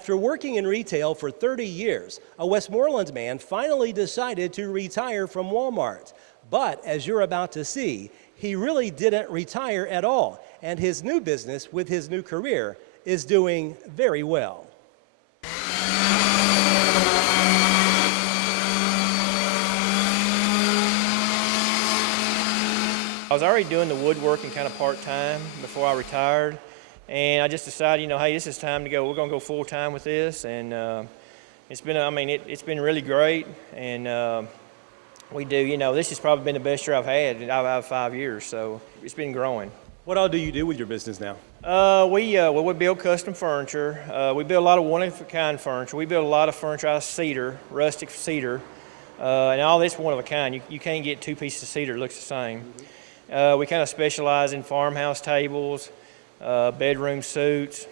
After working in retail for 30 years, a Westmoreland man finally decided to retire from Walmart. But as you're about to see, he really didn't retire at all, and his new business with his new career is doing very well. I was already doing the woodworking kind of part-time before I retired, and I just decided, hey, this is time to go. We're going to go full-time with this, and it's been, it's been really great, and we do, this has probably been the best year I've had. I've had 5 years, so it's been growing. What all do you do with your business now? We build custom furniture. We build a lot of one-of-a-kind furniture. We build a lot of furniture out of cedar, rustic cedar, and all this one-of-a-kind. You can't get two pieces of cedar that looks the same. We kind of specialize in farmhouse tables, bedroom suites.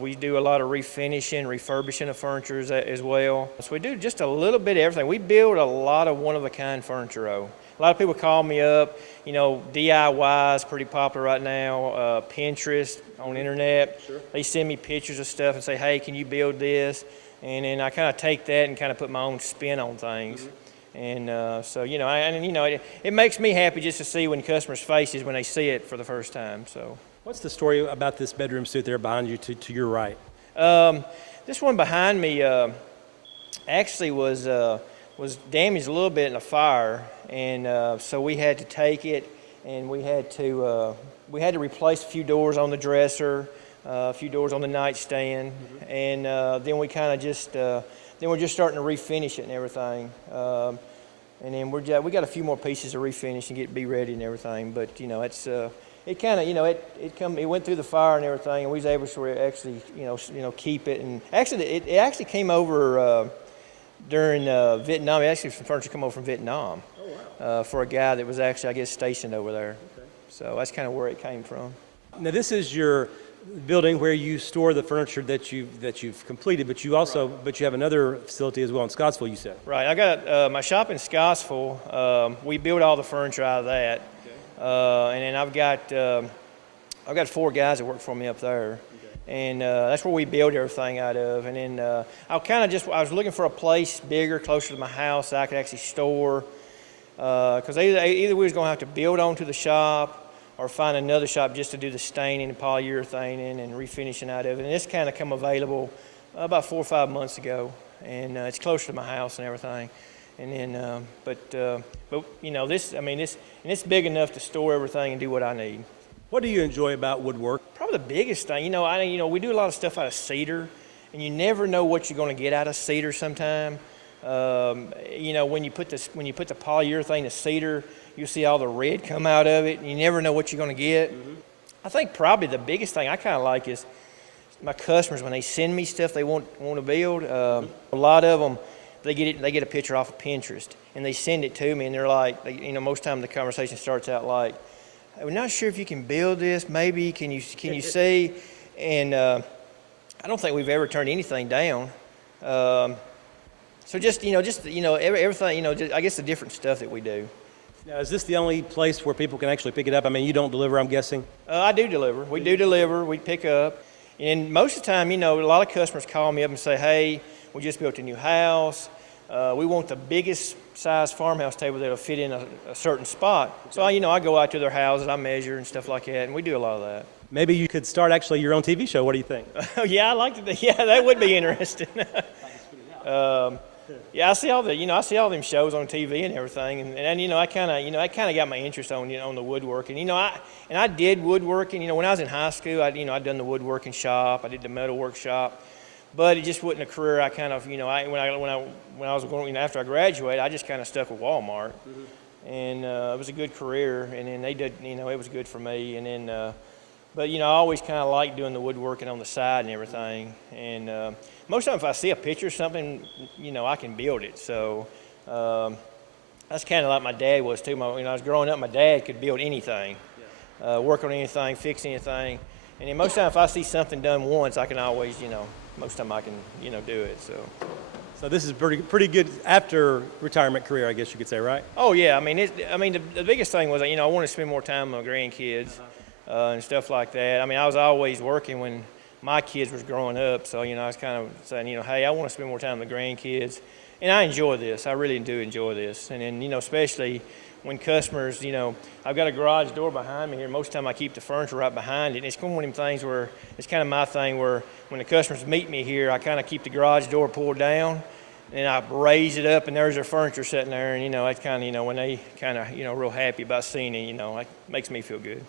We do a lot of refinishing, refurbishing of furniture as well. So we do just a little bit of everything. We build a lot of one-of-a-kind furniture, though. A lot of people call me up. DIY is pretty popular right now. Pinterest on the internet. Sure. They send me pictures of stuff and say, hey, can you build this? And then I kind of take that and kind of put my own spin on things. Mm-hmm. And it makes me happy just to see when customers' faces when they see it for the first time. So, what's the story about this bedroom suite there behind you to your right? This one behind me actually was damaged a little bit in a fire, and so we had to take it, and we had to replace a few doors on the dresser, a few doors on the nightstand, mm-hmm. and then we kind of just. Then we're just starting to refinish it and everything, and then we got a few more pieces to refinish and be ready and everything. But it's it kind of it went through the fire and everything, and we was able to actually keep it. And actually it actually came over during Vietnam. Actually, some furniture come over from Vietnam. Oh, wow. For a guy that was actually, I guess, stationed over there. Okay. So that's kind of where it came from. Now this is your building where you store the furniture that you've completed, but you also you have another facility as well in Scottsville, you said. Right. I got my shop in Scottsville. We build all the furniture out of that, okay. And then I've got 4 guys that work for me up there, okay. And that's where we build everything out of. And then I was looking for a place bigger, closer to my house that I could actually store, because either we was going to have to build onto the shop, or find another shop just to do the staining and polyurethane and refinishing out of it. And this kind of come available about 4 or 5 months ago, and it's closer to my house and everything. And then, it's big enough to store everything and do what I need. What do you enjoy about woodwork? Probably the biggest thing, we do a lot of stuff out of cedar, and you never know what you're going to get out of cedar sometime. When you put the polyurethane to cedar, you'll see all the red come out of it, and you never know what you're going to get. Mm-hmm. I think probably the biggest thing I kind of like is my customers, when they send me stuff they want to build. A lot of them, they get a picture off of Pinterest, and they send it to me, and they're like, most of the time the conversation starts out like, "We're not sure if you can build this. Maybe can you see?" And I don't think we've ever turned anything down. So everything, I guess the different stuff that we do. Now, is this the only place where people can actually pick it up? I mean, you don't deliver, I'm guessing? I do deliver. We do deliver. We pick up. And most of the time, a lot of customers call me up and say, hey, we just built a new house. We want the biggest size farmhouse table that'll fit in a certain spot. So, I go out to their houses, I measure and stuff like that, and we do a lot of that. Maybe you could start actually your own TV show. What do you think? Yeah, I like to. Yeah, that would be interesting. Yeah, I see all them shows on TV and everything, and I kind of got my interest on the woodworking. I did woodworking. When I was in high school, I'd done the woodworking shop. I did the metalwork shop, but it just wasn't a career. I kind of when I was going after I graduated, I just kind of stuck with Walmart, mm-hmm. And it was a good career, and then they did it was good for me, and then. But I always kind of like doing the woodworking on the side and everything, and most of the time if I see a picture of something, I can build it. So that's kind of like my dad was too. When I was growing up, my dad could build anything, work on anything, fix anything, and then most of the time if I see something done once, I can always, most of the time I can, do it. So this is pretty good after retirement career, I guess you could say, right? Oh yeah, the biggest thing was I wanted to spend more time with my grandkids. And stuff like that. I was always working when my kids was growing up. So, you know, I was kind of saying, you know, hey, I want to spend more time with the grandkids. And I enjoy this. I really do enjoy this. And then, you know, especially when customers, you know, I've got a garage door behind me here. Most of the time I keep the furniture right behind it. And it's one of them things where it's kind of my thing where when the customers meet me here, I kind of keep the garage door pulled down and I raise it up and there's their furniture sitting there. And, you know, that's kind of, you know, when they kind of, you know, real happy about seeing it, you know, it makes me feel good.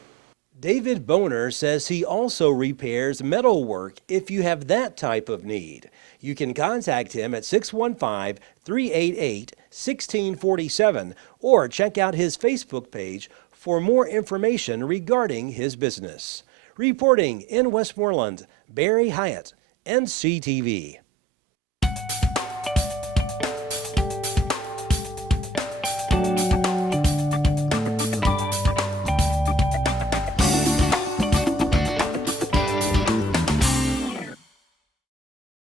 David Boner says he also repairs metal work if you have that type of need. You can contact him at 615-388-1647 or check out his Facebook page for more information regarding his business. Reporting in Westmoreland, Barry Hyatt, NCTV.